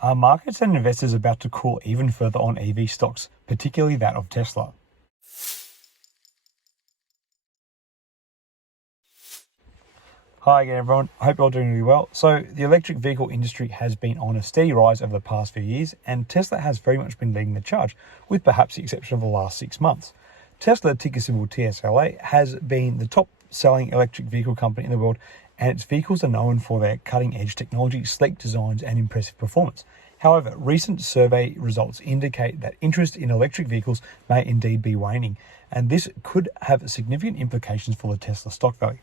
Are markets and investors about to cool even further on EV stocks, particularly that of Tesla? Hi again, everyone. I hope you're all doing really well. So, the electric vehicle industry has been on a steady rise over the past few years, and Tesla has very much been leading the charge, with perhaps the exception of the last 6 months. Tesla, ticker symbol TSLA, has been the top selling electric vehicle company in the world, and its vehicles are known for their cutting edge technology, sleek designs, and impressive performance. However, recent survey results indicate that interest in electric vehicles may indeed be waning, and this could have significant implications for the Tesla stock value.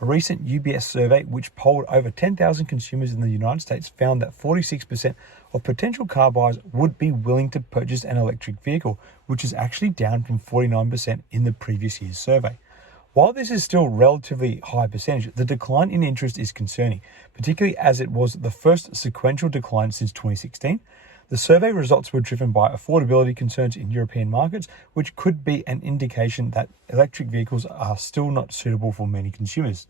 A recent UBS survey, which polled over 10,000 consumers in the United States, found that 46% of potential car buyers would be willing to purchase an electric vehicle, which is actually down from 49% in the previous year's survey. While this is still a relatively high percentage, the decline in interest is concerning, particularly as it was the first sequential decline since 2016. The survey results were driven by affordability concerns in European markets, which could be an indication that electric vehicles are still not suitable for many consumers.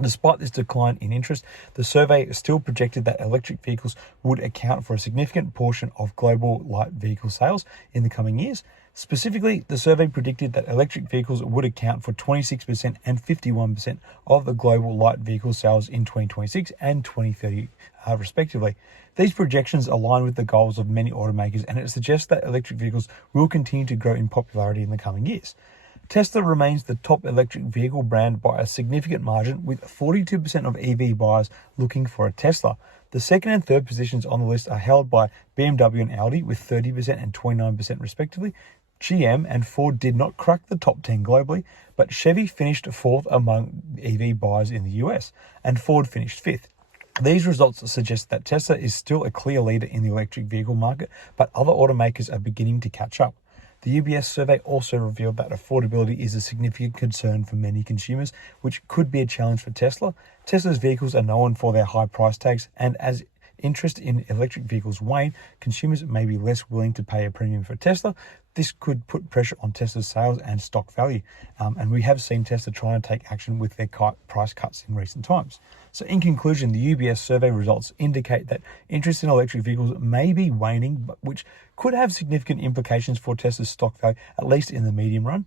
Despite this decline in interest, the survey still projected that electric vehicles would account for a significant portion of global light vehicle sales in the coming years. Specifically, the survey predicted that electric vehicles would account for 26% and 51% of the global light vehicle sales in 2026 and 2030, respectively. These projections align with the goals of many automakers, and it suggests that electric vehicles will continue to grow in popularity in the coming years. Tesla remains the top electric vehicle brand by a significant margin, with 42% of EV buyers looking for a Tesla. The second and third positions on the list are held by BMW and Audi with 30% and 29% respectively. GM and Ford did not crack the top 10 globally, but Chevy finished fourth among EV buyers in the US, and Ford finished fifth. These results suggest that Tesla is still a clear leader in the electric vehicle market, but other automakers are beginning to catch up. The UBS survey also revealed that affordability is a significant concern for many consumers, which could be a challenge for Tesla. Tesla's vehicles are known for their high price tags, and as interest in electric vehicles wane, consumers may be less willing to pay a premium for Tesla. This could put pressure on Tesla's sales and stock value. And we have seen Tesla trying to take action with their price cuts in recent times. So in conclusion, the UBS survey results indicate that interest in electric vehicles may be waning, but which could have significant implications for Tesla's stock value, at least in the medium run.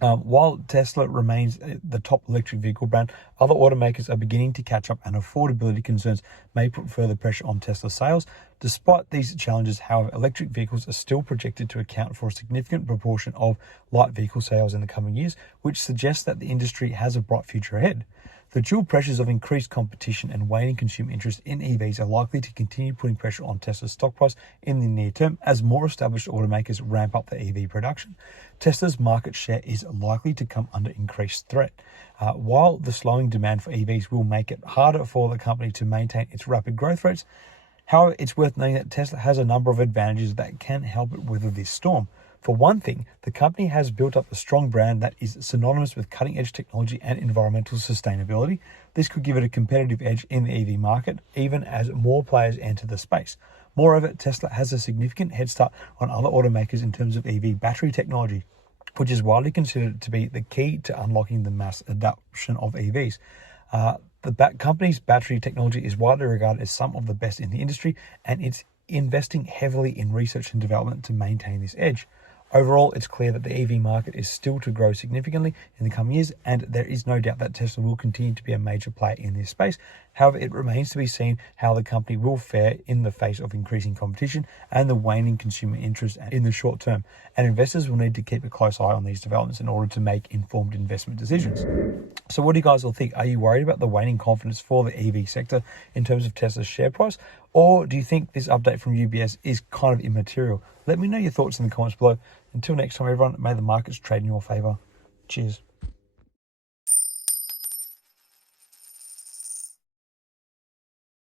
While Tesla remains the top electric vehicle brand, other automakers are beginning to catch up, and affordability concerns may put further pressure on Tesla sales. Despite these challenges, however, electric vehicles are still projected to account for a significant proportion of light vehicle sales in the coming years, which suggests that the industry has a bright future ahead. The dual pressures of increased competition and waning consumer interest in EVs are likely to continue putting pressure on Tesla's stock price in the near term as more established automakers ramp up their EV production. Tesla's market share is likely to come under increased threat. While the slowing demand for EVs will make it harder for the company to maintain its rapid growth rates, however, it's worth noting that Tesla has a number of advantages that can help it weather this storm. For one thing, the company has built up a strong brand that is synonymous with cutting-edge technology and environmental sustainability. This could give it a competitive edge in the EV market, even as more players enter the space. Moreover, Tesla has a significant head start on other automakers in terms of EV battery technology, which is widely considered to be the key to unlocking the mass adoption of EVs. The company's battery technology is widely regarded as some of the best in the industry, and it's investing heavily in research and development to maintain this edge. Overall, it's clear that the EV market is still to grow significantly in the coming years, and there is no doubt that Tesla will continue to be a major player in this space. However, it remains to be seen how the company will fare in the face of increasing competition and the waning consumer interest in the short term, and investors will need to keep a close eye on these developments in order to make informed investment decisions. So what do you guys all think? Are you worried about the waning confidence for the EV sector in terms of Tesla's share price? Or do you think this update from UBS is kind of immaterial? Let me know your thoughts in the comments below. Until next time, everyone, may the markets trade in your favor. Cheers.